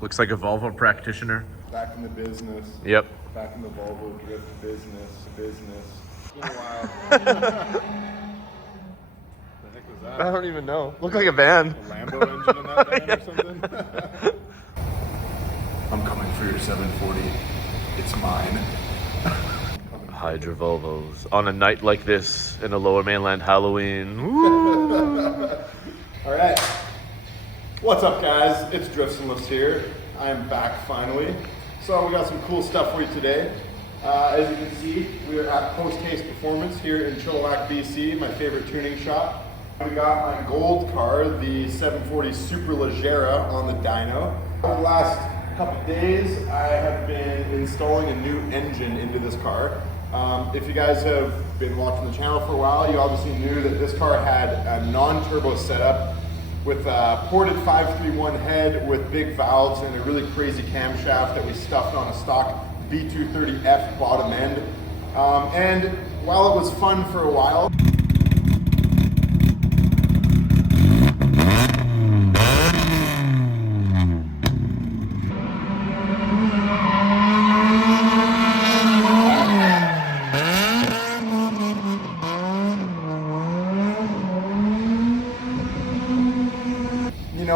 Looks like a Volvo practitioner. Back in the business. Yep. Back in the Volvo drift business. It's been a while. The heck was that? I don't even know. Looked like a van. A Lambo engine in that van or something? I'm coming for your 740. It's mine. Hydra Volvos on a night like this in a Lower Mainland Halloween. Woo! All right. What's up, guys? It's Drifts and Lifts here. I am back finally. So we got some cool stuff for you today. As you can see, we are at Post Case Performance here in Chilliwack, BC, my favorite tuning shop. We got my gold car, the 740 Superleggera on the dyno. For the last couple days, I have been installing a new engine into this car. If you guys have been watching the channel for a while, you obviously knew that this car had a non-turbo setup with a ported 531 head with big valves and a really crazy camshaft that we stuffed on a stock B230F bottom end. And while it was fun for a while,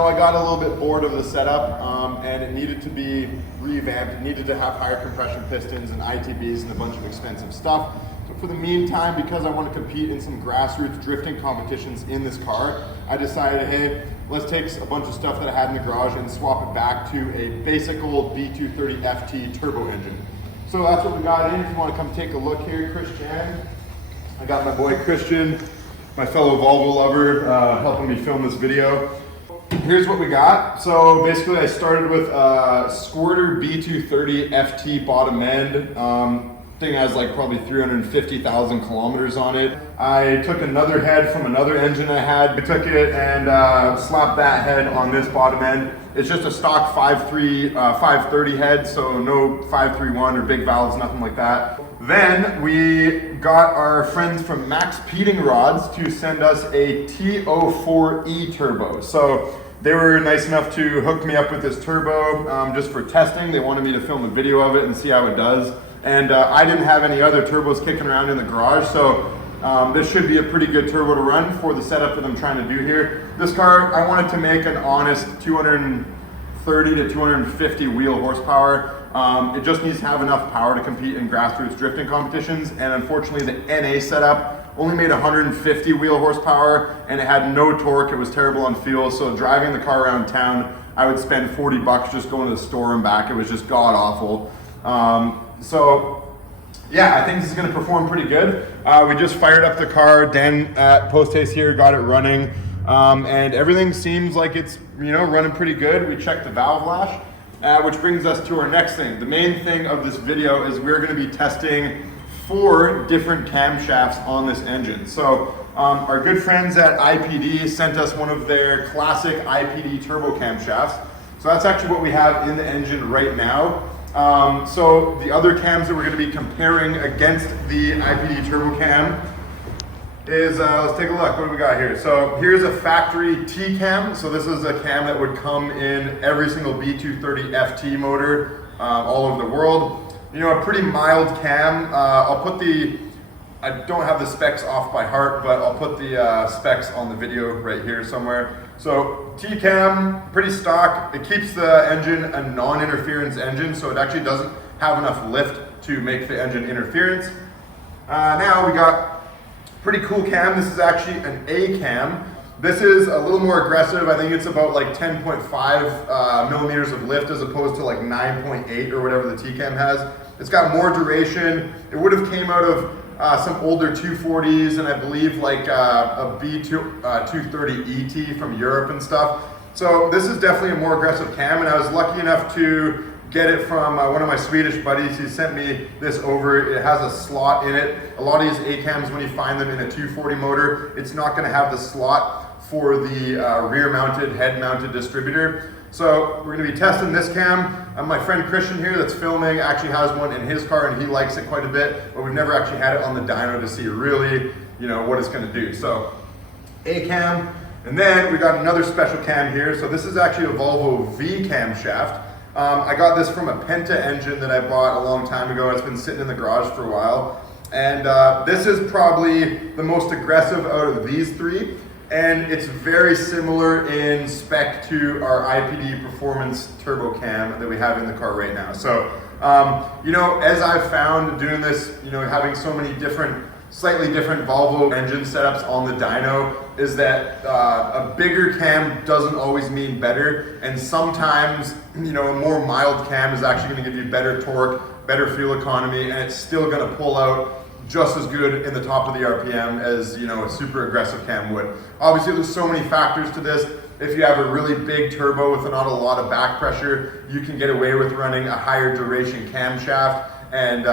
I got a little bit bored of the setup and it needed to be revamped. It needed to have higher compression pistons and ITBs and a bunch of expensive stuff. So for the meantime, because I want to compete in some grassroots drifting competitions in this car, I decided, hey, let's take a bunch of stuff that I had in the garage and swap it back to a basic old B230 FT turbo engine. So that's what we got in. If you want to come take a look here, Christian. I got my boy Christian, my fellow Volvo lover, helping me film this video. Here's what we got. So basically I started with a Squirter B230 FT bottom end. Thing has like probably 350,000 kilometers on it. I took another head from another engine I had. I took it and slapped that head on this bottom end. It's just a stock 530 head, so no 531 or big valves, nothing like that. Then we got our friends from Maxpeedingrods to send us a TO4E turbo. So they were nice enough to hook me up with this turbo just for testing. They wanted me to film a video of it and see how it does. And I didn't have any other turbos kicking around in the garage, so this should be a pretty good turbo to run for the setup that I'm trying to do here. This car, I wanted to make an honest 230 to 250 wheel horsepower. It just needs to have enough power to compete in grassroots drifting competitions, and unfortunately the NA setup only made 150 wheel horsepower and it had no torque. It was terrible on fuel, so driving the car around town, I would spend 40 bucks just going to the store and back. It was just god awful. So yeah, I think this is going to perform pretty good. We just fired up the car. Dan at Post Haste here got it running, and everything seems like it's running pretty good. We checked the valve lash, which brings us to our next thing. The main thing of this video is we're going to be testing 4 different camshafts on this engine. So our good friends at IPD sent us one of their classic IPD turbo camshafts. So that's actually what we have in the engine right now. So the other cams that we're going to be comparing against the IPD turbo cam is, let's take a look. What do we got here? So here's a factory T cam. So this is a cam that would come in every single B230 FT motor all over the world. A pretty mild cam. I don't have the specs off by heart, but I'll put the specs on the video right here somewhere. So T-cam, pretty stock. It keeps the engine a non-interference engine, so it actually doesn't have enough lift to make the engine interference. Now we got pretty cool cam. This is actually an A cam. This is a little more aggressive. I think it's about like 10.5 millimeters of lift as opposed to like 9.8 or whatever the T-cam has. It's got more duration. It would have came out of some older 240s and I believe like a B230 ET from Europe and stuff. So this is definitely a more aggressive cam, and I was lucky enough to get it from one of my Swedish buddies. He sent me this over. It has a slot in it. A lot of these A-cams, when you find them in a 240 motor, it's not going to have the slot for the rear-mounted, head-mounted distributor. So we're going to be testing this cam. My friend Christian here that's filming actually has one in his car and he likes it quite a bit, but we've never actually had it on the dyno to see really, what it's going to do. So A-cam, And then we got another special cam here. So this is actually a Volvo V camshaft. I got this from a Penta engine that I bought a long time ago. It's been sitting in the garage for a while. And this is probably the most aggressive out of these three. And it's very similar in spec to our IPD Performance Turbo Cam that we have in the car right now. So, you know, as I've found doing this, you know, having so many different, slightly different Volvo engine setups on the dyno, is that a bigger cam doesn't always mean better. And sometimes, you know, a more mild cam is actually gonna give you better torque, better fuel economy, and it's still gonna pull out just as good in the top of the RPM as, you know, a super aggressive cam would. Obviously, there's so many factors to this. If you have a really big turbo with not a lot of back pressure, you can get away with running a higher duration camshaft. And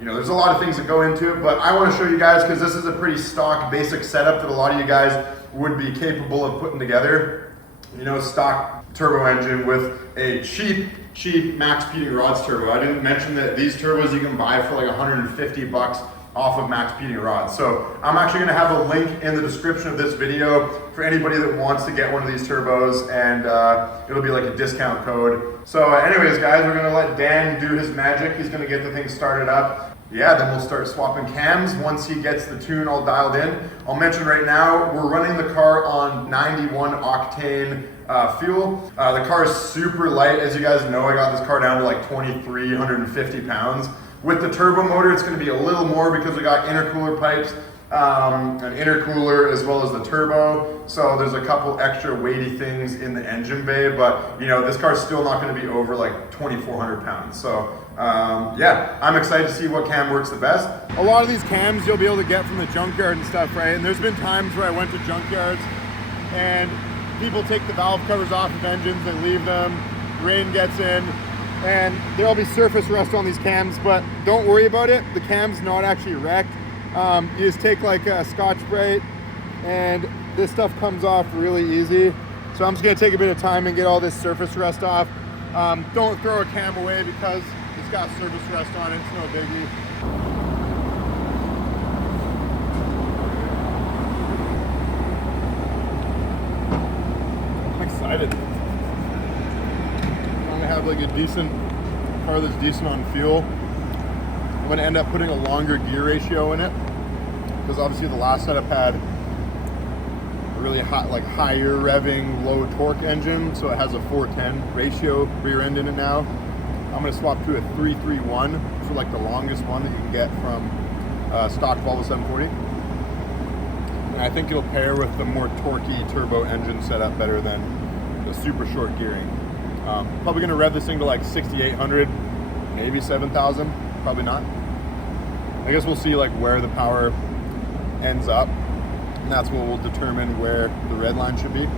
you know, there's a lot of things that go into it, but I want to show you guys, because this is a pretty stock basic setup that a lot of you guys would be capable of putting together. You know, stock turbo engine with a cheap Maxpeedingrods turbo. I didn't mention that these turbos you can buy for like 150 bucks off of Maxpeedingrods. So I'm actually gonna have a link in the description of this video for anybody that wants to get one of these turbos, and it'll be like a discount code. So anyways, guys, we're gonna let Dan do his magic. He's gonna get the thing started up. Yeah, then we'll start swapping cams once he gets the tune all dialed in. I'll mention right now, we're running the car on 91 octane fuel. The car is super light. As you guys know, I got this car down to like 2,350 pounds. With the turbo motor, it's gonna be a little more because we got intercooler pipes, an intercooler as well as the turbo. So there's a couple extra weighty things in the engine bay, but you know, this car's still not gonna be over like 2,400 pounds. So yeah, I'm excited to see what cam works the best. A lot of these cams you'll be able to get from the junkyard and stuff, right? And there's been times where I went to junkyards and people take the valve covers off of engines and leave them, rain gets in, and there'll be surface rust on these cams, but don't worry about it. The cam's not actually wrecked. You just take like a Scotch-Brite and this stuff comes off really easy. So I'm just gonna take a bit of time and get all this surface rust off. Don't throw a cam away because it's got surface rust on it, it's no biggie. I'm excited. Have like a decent car that's decent on fuel. I'm gonna end up putting a longer gear ratio in it because obviously the last setup had a really hot, like higher revving, low torque engine, so it has a 4:10 ratio rear end in it now. I'm gonna swap to a 331 for like the longest one that you can get from stock Volvo 740. And I think it'll pair with the more torquey turbo engine setup better than the super short gearing. Probably gonna rev this thing to like 6,800, maybe 7,000, probably not. I guess we'll see like where the power ends up, and that's what will determine where the red line should be.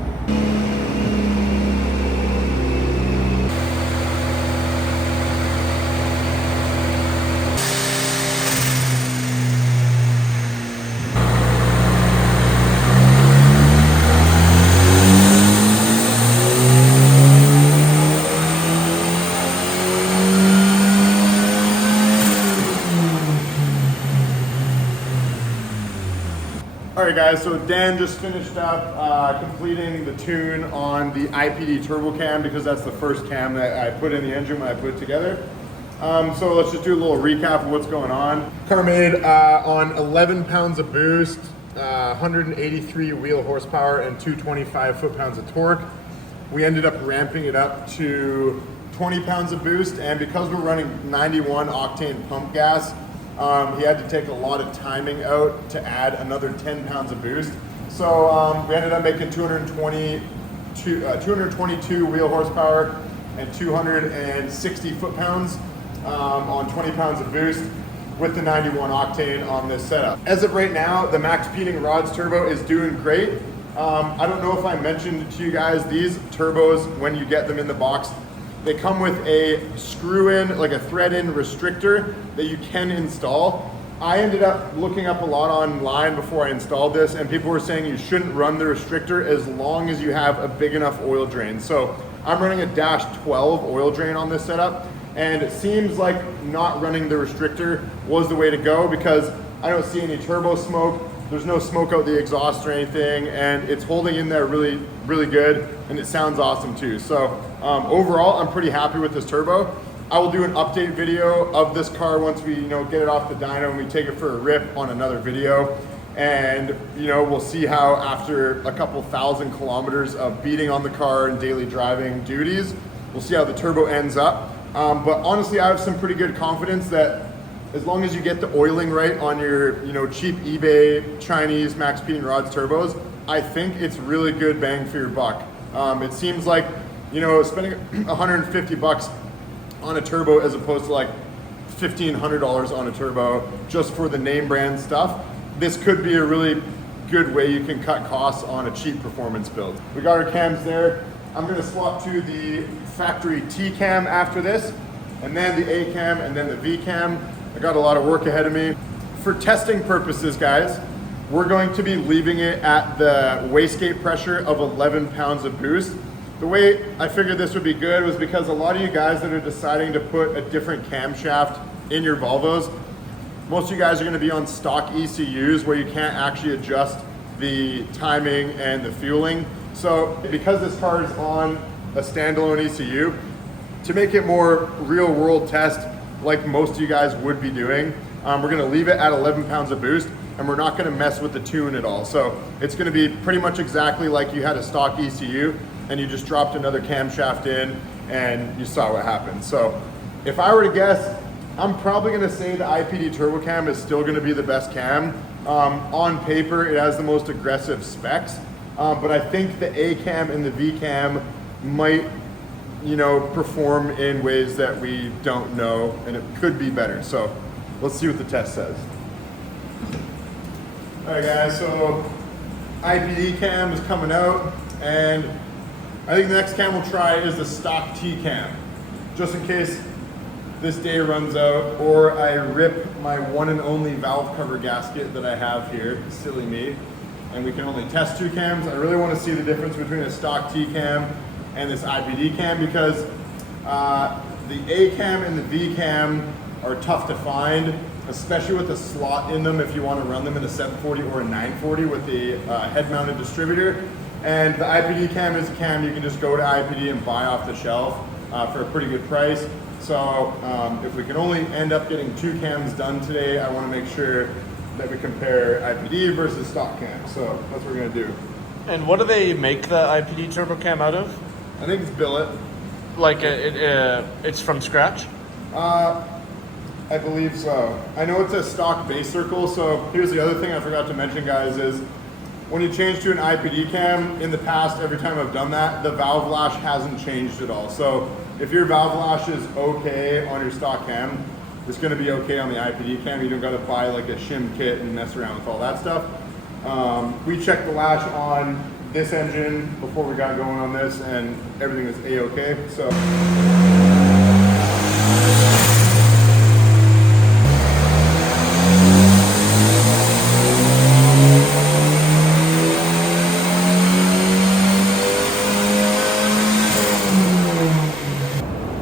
Alright guys, so Dan just finished up completing the tune on the IPD Turbo Cam because that's the first cam that I put in the engine when I put it together. So let's just do a little recap of what's going on. Car made on 11 pounds of boost, 183 wheel horsepower, and 225 foot-pounds of torque. We ended up ramping it up to 20 pounds of boost, and because we're running 91 octane pump gas, he had to take a lot of timing out to add another 10 pounds of boost. So we ended up making 222 wheel horsepower and 260 foot-pounds on 20 pounds of boost with the 91 octane on this setup. As of right now, the Maxpeedingrods turbo is doing great. I don't know if I mentioned to you guys, these turbos, when you get them in the box, they come with a screw-in, like a thread-in restrictor that you can install. I ended up looking up a lot online before I installed this, and people were saying you shouldn't run the restrictor as long as you have a big enough oil drain. So I'm running a -12 oil drain on this setup, and it seems like not running the restrictor was the way to go because I don't see any turbo smoke. There's no smoke out the exhaust or anything, and it's holding in there really, really good, and it sounds awesome too. So overall, I'm pretty happy with this turbo. I will do an update video of this car once we get it off the dyno and we take it for a rip on another video. And we'll see how after a couple thousand kilometers of beating on the car and daily driving duties, we'll see how the turbo ends up. But honestly, I have some pretty good confidence that as long as you get the oiling right on your cheap eBay Chinese Maxpeedingrods turbos, I think it's really good bang for your buck. It seems like spending $150 on a turbo as opposed to like $1,500 on a turbo just for the name brand stuff, this could be a really good way you can cut costs on a cheap performance build. We got our cams there. I'm gonna swap to the factory T cam after this, and then the A cam, and then the V cam. I got a lot of work ahead of me. For testing purposes, guys, we're going to be leaving it at the wastegate pressure of 11 pounds of boost. The way I figured this would be good was because a lot of you guys that are deciding to put a different camshaft in your Volvos, most of you guys are gonna be on stock ECUs where you can't actually adjust the timing and the fueling. So because this car is on a standalone ECU, to make it more real world test like most of you guys would be doing, we're gonna leave it at 11 pounds of boost, and we're not gonna mess with the tune at all. So it's gonna be pretty much exactly like you had a stock ECU and you just dropped another camshaft in and you saw what happened. So if I were to guess, I'm probably gonna say the IPD turbo cam is still gonna be the best cam. On paper, it has the most aggressive specs, but I think the A cam and the V cam might perform in ways that we don't know, and it could be better. So let's see what the test says. All right guys, so IPD cam is coming out, and I think the next cam we'll try is the stock T cam, just in case this day runs out or I rip my one and only valve cover gasket that I have here, silly me, and we can only test 2 cams. I really want to see the difference between a stock T cam and this IPD cam, because the A cam and the V cam are tough to find, especially with a slot in them if you want to run them in a 740 or a 940 with the head-mounted distributor. And the IPD cam is a cam you can just go to IPD and buy off the shelf for a pretty good price. So if we can only end up getting 2 cams done today, I want to make sure that we compare IPD versus stock cam. So that's what we're going to do. And what do they make the IPD turbo cam out of? I think it's billet. Like it's from scratch? I believe so. I know it's a stock base circle. So here's the other thing I forgot to mention, guys, is when you change to an IPD cam, in the past, every time I've done that, the valve lash hasn't changed at all. So if your valve lash is okay on your stock cam, it's gonna be okay on the IPD cam. You don't gotta buy like a shim kit and mess around with all that stuff. We checked the lash on this engine before we got going on this, and everything was A-okay. So.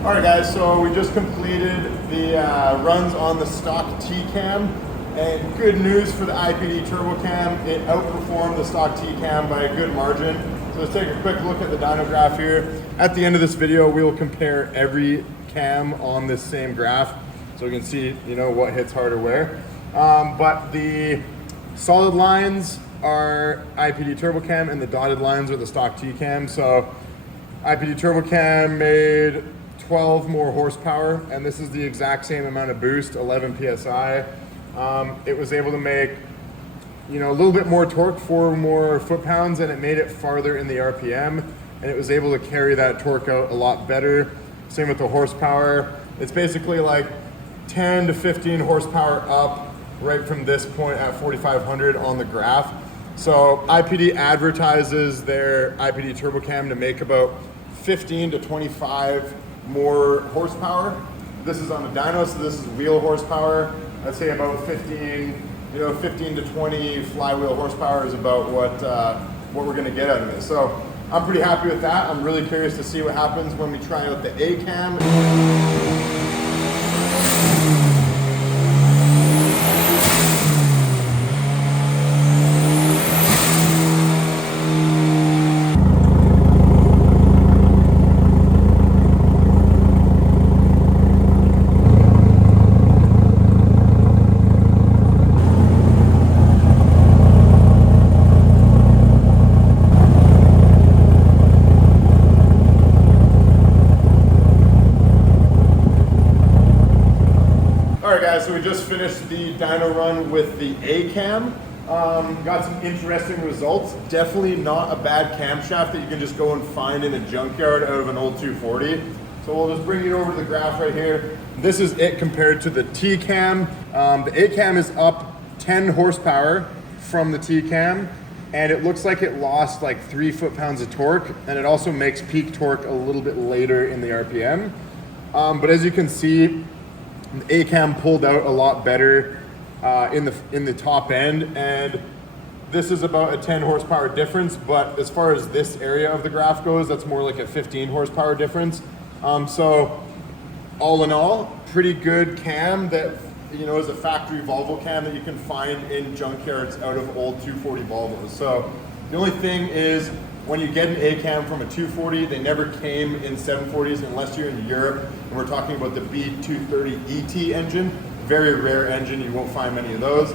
All right guys, so we just completed the runs on the stock T-cam, and good news for the IPD turbo cam, it outperformed the stock T-cam by a good margin. So let's take a quick look at the dyno graph here. At the end of this video, we will compare every cam on this same graph, so we can see what hits harder where. But the solid lines are IPD turbo cam, and the dotted lines are the stock T-cam. So IPD turbo cam made 12 more horsepower, and this is the exact same amount of boost, 11 PSI. It was able to make, a little bit more torque, 4 more foot-pounds, and it made it farther in the RPM, and it was able to carry that torque out a lot better. Same with the horsepower. It's basically like 10 to 15 horsepower up right from this point at 4,500 on the graph. So IPD advertises their IPD turbo cam to make about 15 to 25 more horsepower. This is on a dyno, so this is wheel horsepower. I'd say about 15 to 20 flywheel horsepower is about what we're gonna get out of it. So I'm pretty happy with that. I'm really curious to see what happens when we try out the A cam. we just finished the dyno run with the A-cam. Got some interesting results. Definitely not a bad camshaft that you can just go and find in a junkyard out of an old 240. So we'll just bring you over to the graph right here. This is it compared to the T-cam. The A-cam is up 10 horsepower from the T-cam, and it looks like it lost like 3 foot-pounds of torque, and it also makes peak torque a little bit later in the RPM. But as you can see, the A-cam pulled out a lot better in the top end, and this is about a 10 horsepower difference, but as far as this area of the graph goes, that's more like a 15 horsepower difference. So all in all, pretty good cam that, you know, is a factory Volvo cam that you can find in junkyards out of old 240 Volvos. So the only thing is, when you get an A-cam from a 240, they never came in 740s unless you're in Europe, and we're talking about the B230 ET engine. Very rare engine, you won't find many of those.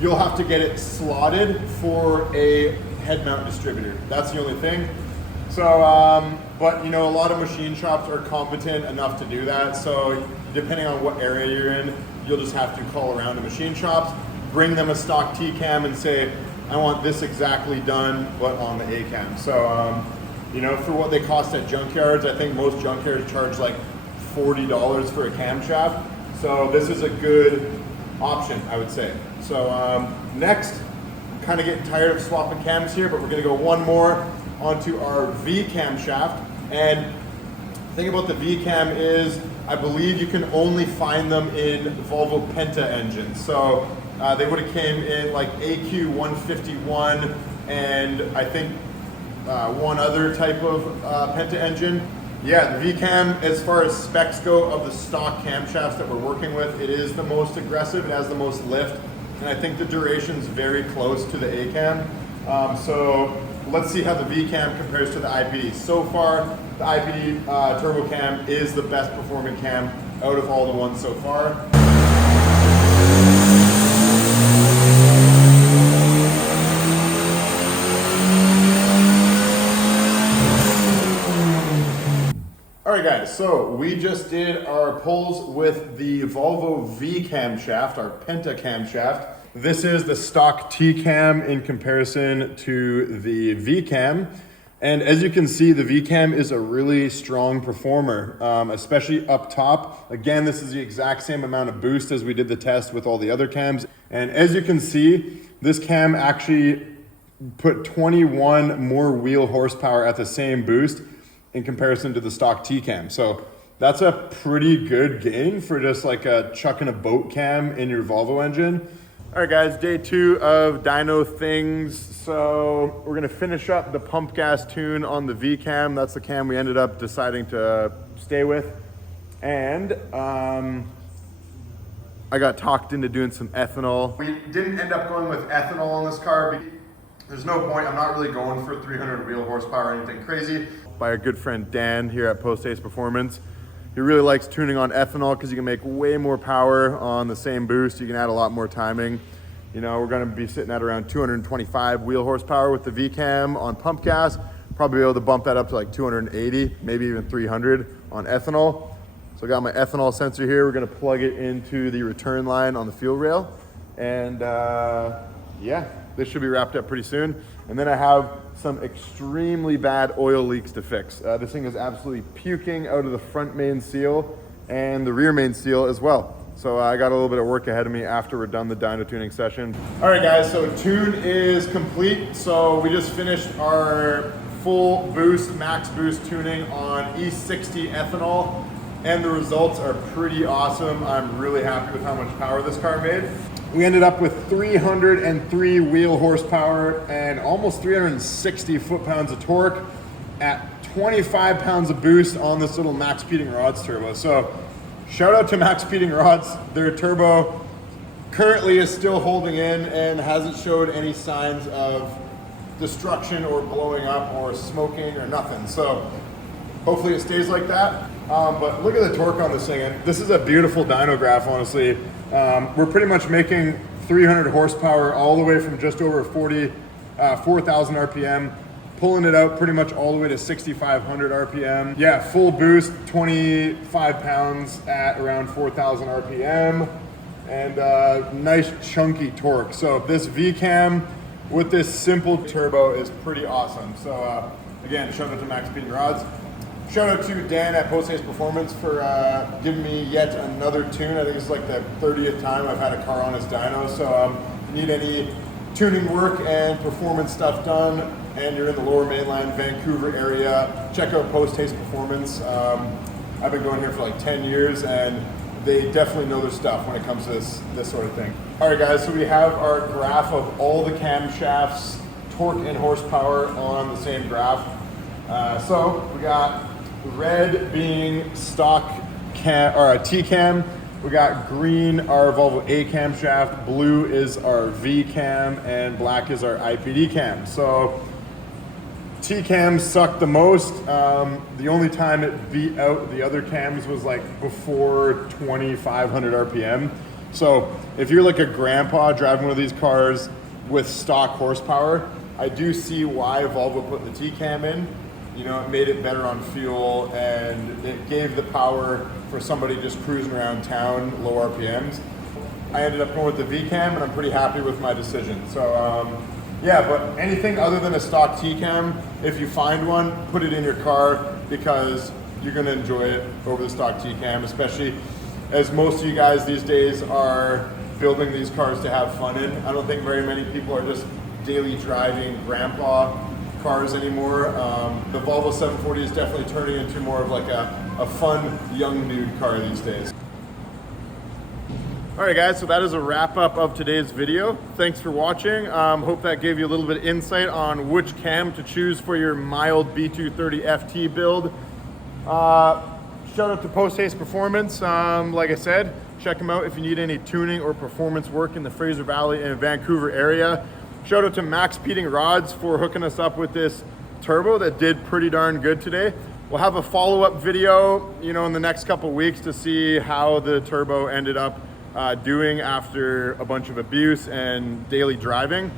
You'll have to get it slotted for a head mount distributor. That's the only thing. So, but you know, a lot of machine shops are competent enough to do that. So depending on what area you're in, you'll just have to call around to machine shops, bring them a stock T-cam and say, I want this exactly done, but on the A-cam. So, you know, for what they cost at junkyards, I think most junkyards charge like $40 for a camshaft. So this is a good option, I would say. So next, I'm kind of getting tired of swapping cams here, but we're gonna go one more onto our V camshaft. And the thing about the V cam is, I believe you can only find them in Volvo Penta engines. So they would have came in like AQ 151 and I think one other type of Penta engine. Yeah, the V-cam, as far as specs go of the stock camshafts that we're working with, it is the most aggressive, it has the most lift, and I think the duration's very close to the A-cam. So let's see how the V-cam compares to the IPD. So far, the IPD turbo cam is the best performing cam out of all the ones so far. Alright guys, so we just did our pulls with the Volvo V camshaft, our Penta camshaft. This is the stock T-cam in comparison to the V-cam. And as you can see, the V-cam is a really strong performer, especially up top. Again, this is the exact same amount of boost as we did the test with all the other cams. And as you can see, this cam actually put 21 more wheel horsepower at the same boost in comparison to the stock T-cam. So that's a pretty good gain for just like a chucking a boat cam in your Volvo engine. All right guys, day 2 of dyno things. So we're gonna finish up the pump gas tune on the V-cam. That's the cam we ended up deciding to stay with. And I got talked into doing some ethanol. We didn't end up going with ethanol on this car. There's no point, I'm not really going for 300 wheel horsepower or anything crazy. By our good friend Dan here at Post Ace Performance. He really likes tuning on ethanol because you can make way more power on the same boost. You can add a lot more timing. You know, we're gonna be sitting at around 225 wheel horsepower with the V-cam on pump gas. Probably be able to bump that up to like 280, maybe even 300 on ethanol. So I got my ethanol sensor here. We're gonna plug it into the return line on the fuel rail. And yeah, this should be wrapped up pretty soon. And then I have some extremely bad oil leaks to fix. This thing is absolutely puking out of the front main seal and the rear main seal as well. So I got a little bit of work ahead of me after we're done the dyno tuning session. All right guys, so tune is complete. So we just finished our full boost, max boost tuning on E60 ethanol, and the results are pretty awesome. I'm really happy with how much power this car made. We ended up with 303 wheel horsepower and almost 360 foot-pounds of torque at 25 pounds of boost on this little Maxpeedingrods turbo. So shout out to Maxpeedingrods. Their turbo currently is still holding in and hasn't showed any signs of destruction or blowing up or smoking or nothing. So hopefully it stays like that. But look at the torque on this thing. And this is a beautiful dyno graph, honestly. We're pretty much making 300 horsepower all the way from just over 4,000 RPM pulling it out pretty much all the way to 6,500 RPM. Yeah, full boost, 25 pounds at around 4,000 RPM, and nice chunky torque. So this V-cam with this simple turbo is pretty awesome. So again, shout out to Maxpeedingrods. Shout out to Dan at Post Haste Performance for giving me yet another tune. I think it's like the 30th time I've had a car on his dyno. So if you need any tuning work and performance stuff done, and you're in the Lower Mainland, Vancouver area, check out Post Haste Performance. I've been going here for like 10 years, and they definitely know their stuff when it comes to this sort of thing. All right, guys, so we have our graph of all the camshafts, torque and horsepower on the same graph. So we got red being stock cam, or a T-cam. We got green, our Volvo A camshaft, blue is our V cam, and black is our IPD cam. So T-cams suck the most. The only time it beat out the other cams was like before 2,500 RPM. So if you're like a grandpa driving one of these cars with stock horsepower, I do see why Volvo put the T-cam in. You know, it made it better on fuel, and it gave the power for somebody just cruising around town, low RPMs. I ended up going with the V-cam, and I'm pretty happy with my decision. So yeah, but anything other than a stock T-cam, if you find one, put it in your car, because you're gonna enjoy it over the stock T-cam, especially as most of you guys these days are building these cars to have fun in. I don't think very many people are just daily driving grandpa cars anymore. The Volvo 740 is definitely turning into more of like a fun young dude car these days. All right, guys, so that is a wrap up of today's video. Thanks for watching. Hope that gave you a little bit of insight on which cam to choose for your mild B230 FT build. Shout out to Post Haste Performance. Like I said, check them out if you need any tuning or performance work in the Fraser Valley and Vancouver area. Shout out to Maxpeedingrods for hooking us up with this turbo that did pretty darn good today. We'll have a follow-up video, you know, in the next couple weeks to see how the turbo ended up doing after a bunch of abuse and daily driving.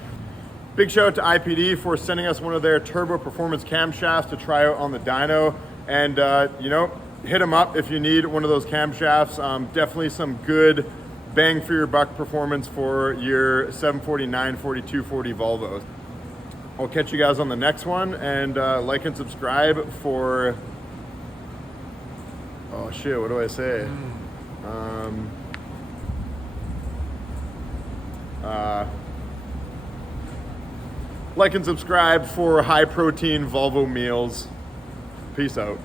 Big shout out to IPD for sending us one of their turbo performance camshafts to try out on the dyno. And you know, hit them up if you need one of those camshafts. Definitely some good bang for your buck performance for your 740, 940, 240 Volvos. I'll catch you guys on the next one, and like and subscribe for, oh shit, what do I say? Like and subscribe for high protein Volvo meals. Peace out.